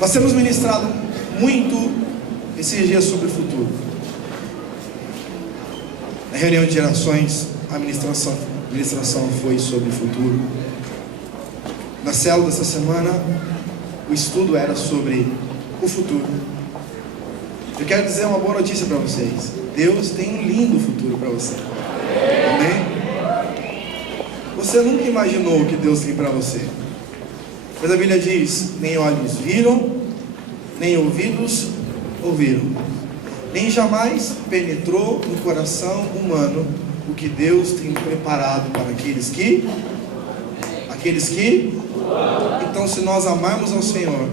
Nós temos ministrado muito esses dias sobre o futuro. Na reunião de gerações, a ministração foi sobre o futuro. Na célula dessa semana, o estudo era sobre o futuro. Eu quero dizer uma boa notícia para vocês. Deus tem um lindo futuro para você. Amém? Você nunca imaginou o que Deus tem para você. Mas a Bíblia diz: nem olhos viram, nem ouvidos ouviram, nem jamais penetrou no coração humano o que Deus tem preparado para aqueles que. Então, se nós amarmos ao Senhor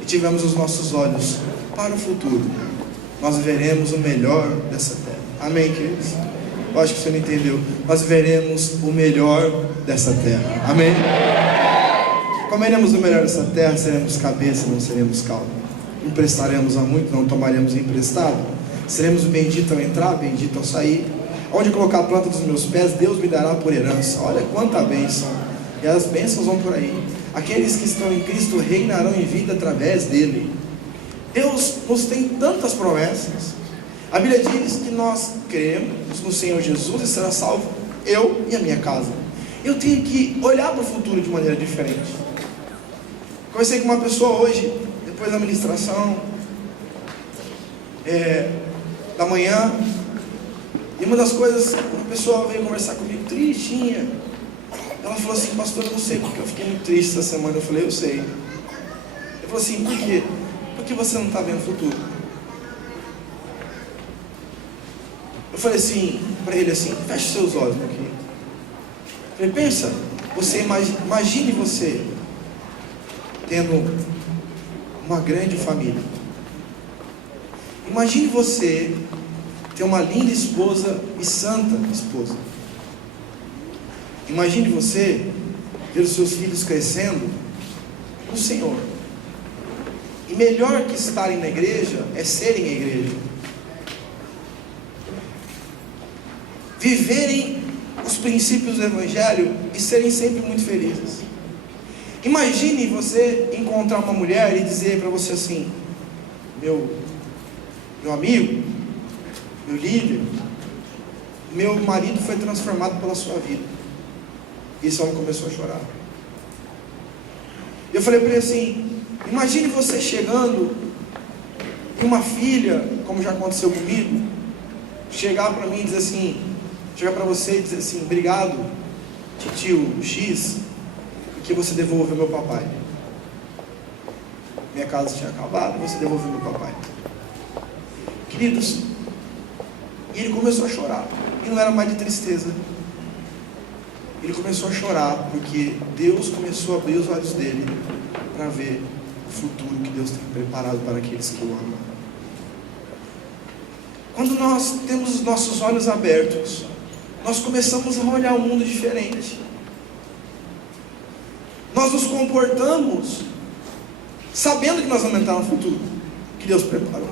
e tivermos os nossos olhos para o futuro, nós veremos o melhor dessa terra. Amém, queridos? Eu acho que você não entendeu. Nós veremos o melhor dessa terra. Amém? Comeremos o melhor dessa terra, seremos cabeça, não seremos cauda. Emprestaremos a muito, não tomaremos emprestado. Seremos bendito ao entrar, bendito ao sair. Onde colocar a planta dos meus pés, Deus me dará por herança. Olha quanta bênção. E as bênçãos vão por aí. Aqueles que estão em Cristo reinarão em vida através dele. Deus nos tem tantas promessas. A Bíblia diz que nós cremos no Senhor Jesus e será salvo eu e a minha casa. Eu tenho que olhar para o futuro de maneira diferente. Conversei com uma pessoa hoje, depois da ministração da manhã, e uma das coisas, uma pessoa veio conversar comigo tristinha. Ela falou assim: pastor, eu não sei porque eu fiquei muito triste essa semana. Eu falei: eu sei. Ele falou assim: por quê? Porque você não está vendo o futuro. Eu falei assim para ele assim: feche seus olhos, meu querido. Eu falei: pensa, você imagine você tendo uma grande família. Imagine você ter uma linda esposa e santa esposa. Imagine você ver os seus filhos crescendo no Senhor. E melhor que estarem na igreja é serem a igreja. Viverem os princípios do Evangelho e serem sempre muito felizes. Imagine você encontrar uma mulher e dizer para você assim: meu amigo, meu líder, meu marido foi transformado pela sua vida. E esse homem começou a chorar. Eu falei para ele assim: imagine você chegando e uma filha, como já aconteceu comigo, chegar para mim e dizer assim, chegar para você e dizer assim: obrigado, tio X, porque você devolveu meu papai. Minha casa tinha acabado, você devolveu meu papai. Queridos, e ele começou a chorar. E não era mais de tristeza. Ele começou a chorar porque Deus começou a abrir os olhos dele para ver o futuro que Deus tem preparado para aqueles que o amam. Quando nós temos os nossos olhos abertos, nós começamos a olhar o mundo diferente. Nós nos comportamos sabendo que nós vamos entrar no futuro que Deus preparou.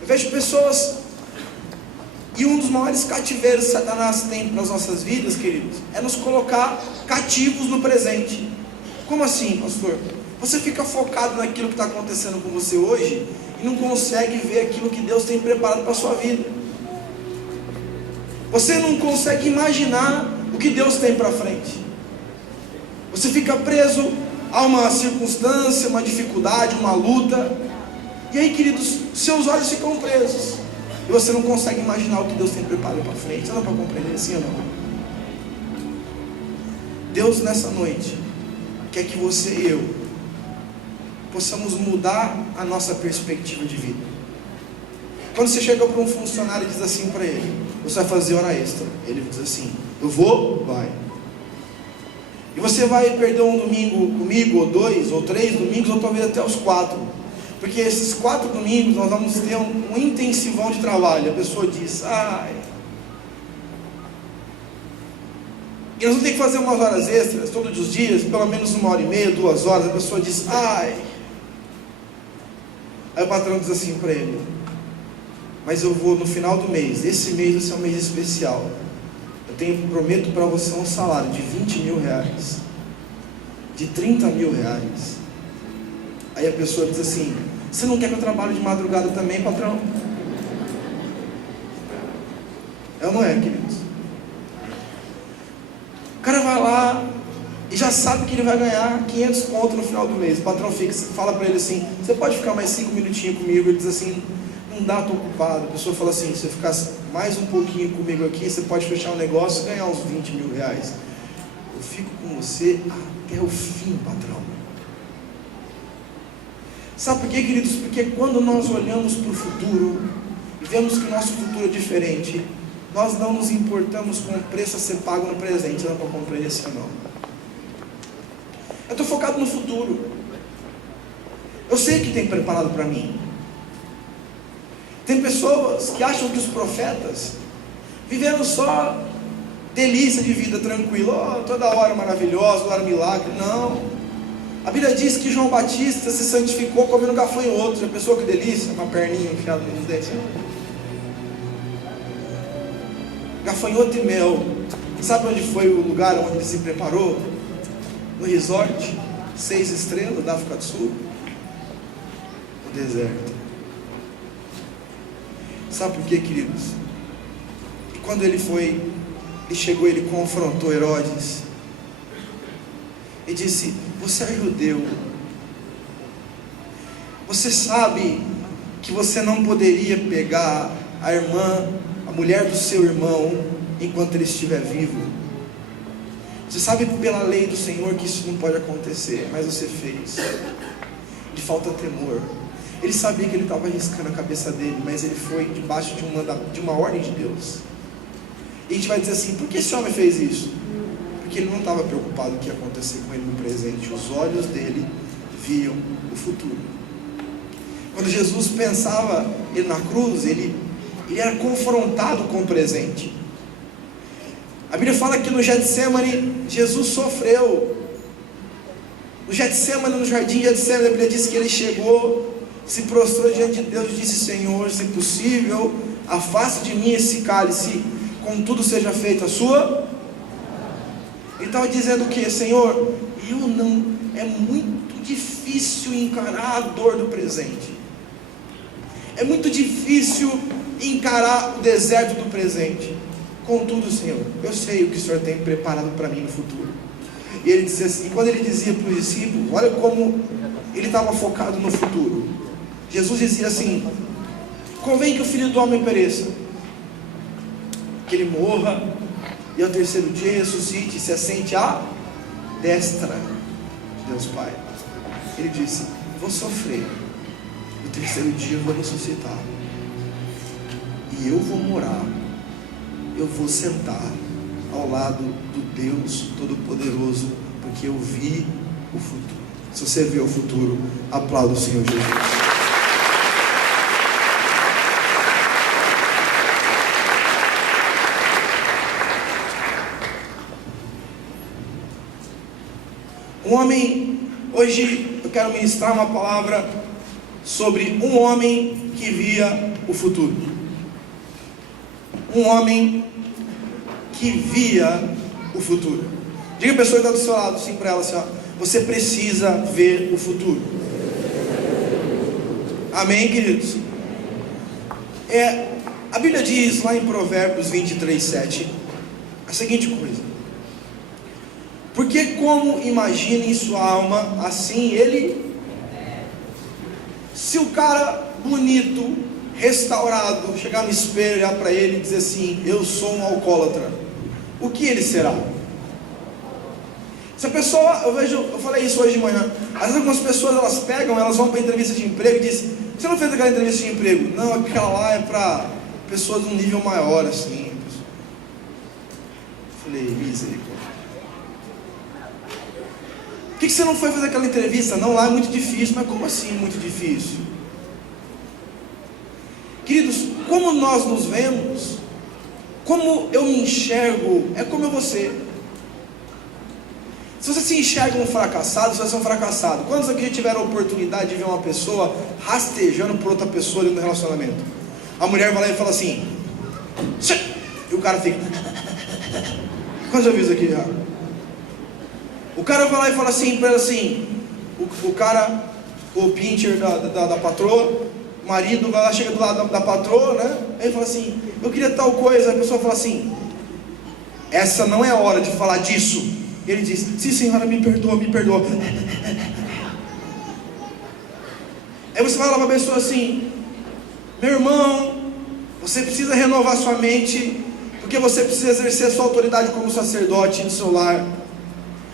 Eu vejo pessoas, e um dos maiores cativeiros que Satanás tem nas nossas vidas, queridos, é nos colocar cativos no presente. Como assim, pastor? Você fica focado naquilo que está acontecendo com você hoje e não consegue ver aquilo que Deus tem preparado para a sua vida. Você não consegue imaginar o que Deus tem para frente. Você fica preso a uma circunstância, uma dificuldade, uma luta. E aí, queridos, seus olhos ficam presos. E você não consegue imaginar o que Deus tem preparado para frente. Você não pode compreender assim ou não? Deus, nessa noite, quer que você e eu possamos mudar a nossa perspectiva de vida. Quando você chega para um funcionário e diz assim para ele: você vai fazer hora extra. Ele diz assim: eu vou? Vai. E você vai perder um domingo comigo, ou 2, ou 3 domingos, ou talvez até os 4. Porque esses 4 domingos nós vamos ter um intensivão de trabalho. A pessoa diz: ai. E nós vamos ter que fazer umas horas extras todos os dias, pelo menos 1h30, 2 horas. A pessoa diz: ai. Aí o patrão diz assim para ele: mas eu vou no final do mês, esse mês vai ser um mês especial. Eu prometo para você um salário de 20 mil reais, de 30 mil reais. Aí a pessoa diz assim: você não quer que eu trabalhe de madrugada também, patrão? É ou não é, queridos? O cara vai lá e já sabe que ele vai ganhar 500 conto no final do mês. O patrão fala para ele assim: você pode ficar mais 5 minutinhos comigo? Ele diz assim: não dá, estou ocupado. A pessoa fala assim: se você ficar mais um pouquinho comigo aqui, você pode fechar um negócio e ganhar uns 20 mil reais. Eu fico com você até o fim, patrão. Sabe por quê, queridos? Porque quando nós olhamos para o futuro e vemos que o nosso futuro é diferente, nós não nos importamos com o preço a ser pago no presente, não para comprar esse ou não. Eu estou focado no futuro. Eu sei o que tem preparado para mim. Tem pessoas que acham que os profetas viveram só delícia de vida tranquila, toda hora maravilhosa, toda hora milagre. Não. A Bíblia diz que João Batista se santificou comendo gafanhoto. Já pensou que delícia? Uma perninha enfiada nos dentes. Gafanhoto e mel. Sabe onde foi o lugar onde ele se preparou? No resort 6 estrelas da África do Sul. No deserto. Sabe por quê, queridos? E quando ele chegou, ele confrontou Herodes e disse: você é judeu, você sabe que você não poderia pegar a irmã, a mulher do seu irmão, enquanto ele estiver vivo. Você sabe pela lei do Senhor que isso não pode acontecer, mas você fez. Lhe falta temor. Ele sabia que ele estava arriscando a cabeça dele, mas ele foi debaixo de uma ordem de Deus. E a gente vai dizer assim: por que esse homem fez isso? Porque ele não estava preocupado com o que ia acontecer com ele no presente. Os olhos dele viam o futuro. Quando Jesus pensava ele na cruz, ele era confrontado com o presente. A Bíblia fala que no Getsemane Jesus sofreu. No Getsemane, no jardim de Getsemane, a Bíblia diz que ele chegou, se prostrou diante de Deus e disse: Senhor, se possível, afaste de mim esse cálice, contudo seja feita a sua. Ele estava dizendo o que? Senhor, é muito difícil encarar a dor do presente. É muito difícil encarar o deserto do presente. Contudo, Senhor, eu sei o que o Senhor tem preparado para mim no futuro. E ele dizia assim, e quando ele dizia para os discípulos, olha como ele estava focado no futuro. Jesus dizia assim: convém que o Filho do Homem pereça, que ele morra, e ao terceiro dia ressuscite e se assente à destra de Deus Pai. Ele disse: vou sofrer, no terceiro dia eu vou ressuscitar, e eu vou morar, eu vou sentar ao lado do Deus Todo-Poderoso, porque eu vi o futuro. Se você vê o futuro, aplauda o Senhor Jesus. Hoje eu quero ministrar uma palavra sobre um homem que via o futuro. Um homem que via o futuro. Diga a pessoa que está do seu lado, sim, para ela assim, ó, você precisa ver o futuro. Amém, queridos? A Bíblia diz lá em Provérbios 23:7 a seguinte coisa: porque como imagina em sua alma, assim ele. Se o cara bonito, restaurado, chegar no espelho, olhar para ele e dizer assim: eu sou um alcoólatra, o que ele será? Se a pessoa, eu falei isso hoje de manhã, às vezes algumas pessoas elas vão para entrevista de emprego e dizem: você não fez aquela entrevista de emprego? Não, aquela lá é para pessoas de um nível maior assim. Eu falei: misericórdia. Por que você não foi fazer aquela entrevista? Não, lá é muito difícil. Mas como assim muito difícil? Queridos, como nós nos vemos, como eu me enxergo, é como eu vou ser. Se você se enxerga um fracassado, você vai ser um fracassado. Quantos aqui tiveram a oportunidade de ver uma pessoa rastejando por outra pessoa ali no relacionamento? A mulher vai lá e fala assim, e o cara fica. Quantos já viu isso aqui já? O cara vai lá e fala assim para ela assim, o cara o pincher da patroa. O marido vai lá, chega do lado da patroa, né? Aí ele fala assim: eu queria tal coisa. A pessoa fala assim: essa não é a hora de falar disso. Ele diz: sim, senhora, me perdoa, me perdoa. Aí você fala para a pessoa assim: meu irmão, você precisa renovar sua mente, porque você precisa exercer a sua autoridade como sacerdote no seu lar.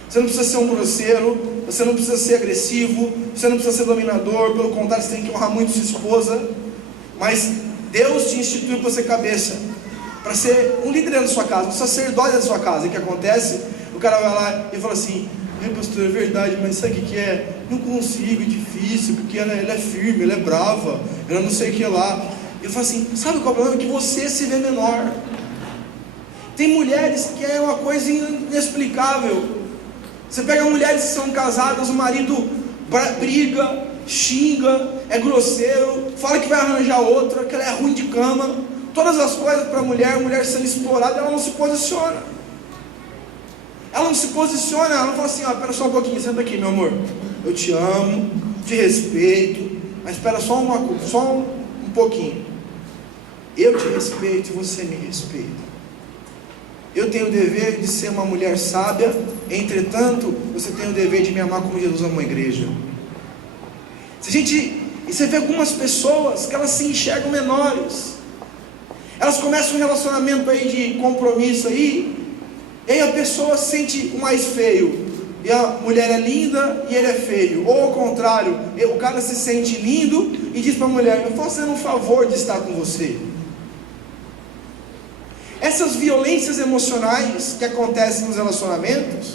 Você não precisa ser um grosseiro, você não precisa ser agressivo, você não precisa ser dominador. Pelo contrário, você tem que honrar muito sua esposa. Mas Deus te instituiu para ser cabeça, para ser um líder da sua casa, um sacerdote da sua casa. E o que acontece? O cara vai lá e fala assim: pastor, é verdade, mas sabe o que é? Não consigo, é difícil, porque ela é firme, ela é brava, ela não sei o que lá. Eu falo assim: sabe qual é o problema? Que você se vê menor. Tem mulheres que é uma coisa inexplicável. Você pega mulheres que são casadas, o marido briga, xinga, é grosseiro, fala que vai arranjar outra, que ela é ruim de cama, todas as coisas para a mulher sendo explorada, ela não se posiciona. Ela não se posiciona, ela não fala assim: espera só um pouquinho, senta aqui, meu amor, eu te amo, te respeito, mas espera só um pouquinho. Eu te respeito e você me respeita. Eu tenho o dever de ser uma mulher sábia, entretanto, você tem o dever de me amar como Jesus amou a igreja. E você vê algumas pessoas que elas se enxergam menores. Elas começam um relacionamento aí de compromisso aí, e aí a pessoa se sente o mais feio, e a mulher é linda e ele é feio. Ou ao contrário, o cara se sente lindo e diz para a mulher: eu estou fazendo um favor de estar com você. Essas violências emocionais que acontecem nos relacionamentos,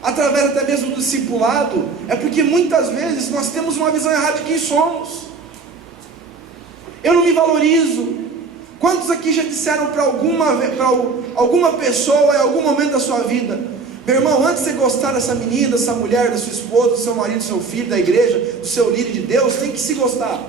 através até mesmo do discipulado, é porque muitas vezes nós temos uma visão errada de quem somos. Eu não me valorizo. Quantos aqui já disseram para alguma pessoa em algum momento da sua vida: meu irmão, antes de você gostar dessa menina, dessa mulher, da sua esposa, do seu marido, do seu filho, da igreja, do seu líder de Deus, tem que se gostar.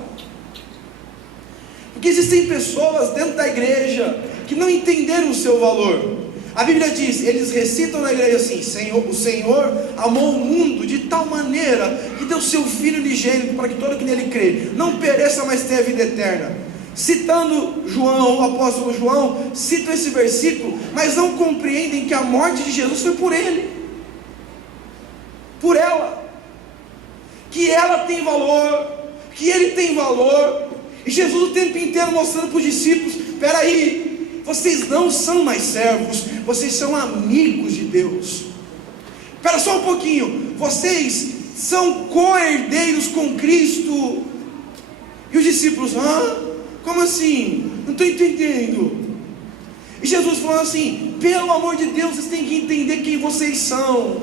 Porque existem pessoas dentro da igreja que não entenderam o seu valor. A Bíblia diz, eles recitam na igreja assim: o Senhor amou o mundo de tal maneira que deu seu Filho unigênito para que todo que nele crê não pereça, mas tenha vida eterna. Citando João, o apóstolo João, citam esse versículo, mas não compreendem que a morte de Jesus foi por ele, por ela, que ela tem valor, que ele tem valor. E Jesus o tempo inteiro mostrando para os discípulos: espera aí, vocês não são mais servos, vocês são amigos de Deus. Espera só um pouquinho, vocês são co-herdeiros com Cristo. E os discípulos: como assim? Não estou entendendo. E Jesus falando assim: pelo amor de Deus, vocês têm que entender quem vocês são,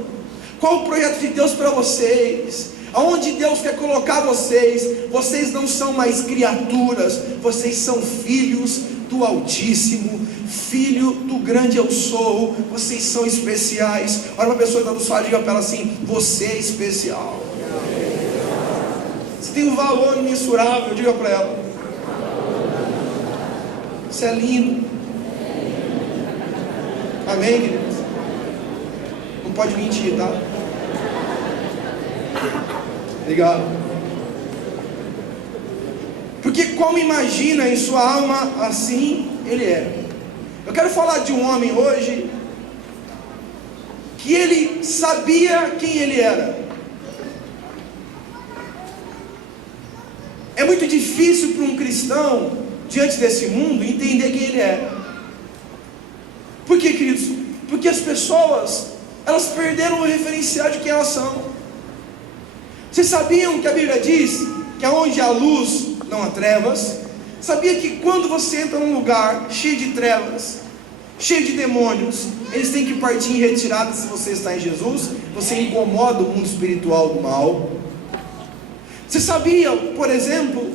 qual o projeto de Deus para vocês, aonde Deus quer colocar vocês. Vocês não são mais criaturas, vocês são filhos do Altíssimo, filho do grande eu sou. Vocês são especiais. Olha uma pessoa que está do seu lado, diga para ela assim: você é especial. Você tem um valor imensurável, diga para ela: você é lindo. Amém, queridos? Não pode mentir, tá? Obrigado. Porque como imagina em sua alma, assim ele é. Eu quero falar de um homem hoje que ele sabia quem ele era. É muito difícil para um cristão, diante desse mundo, entender quem ele é. Por quê, queridos? Porque as pessoas, elas perderam o referencial de quem elas são. Vocês sabiam que a Bíblia diz que aonde há luz, não há trevas? Sabia que quando você entra num lugar cheio de trevas, cheio de demônios, eles têm que partir em retirada se você está em Jesus? Você incomoda o mundo espiritual do mal. Você sabia, por exemplo,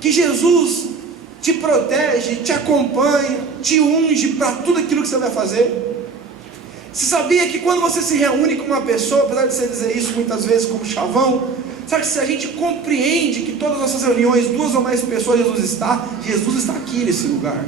que Jesus te protege, te acompanha, te unge para tudo aquilo que você vai fazer? Você sabia que quando você se reúne com uma pessoa, apesar de você dizer isso muitas vezes como chavão, sabe que se a gente compreende que todas as nossas reuniões, 2 ou mais pessoas, Jesus está aqui nesse lugar.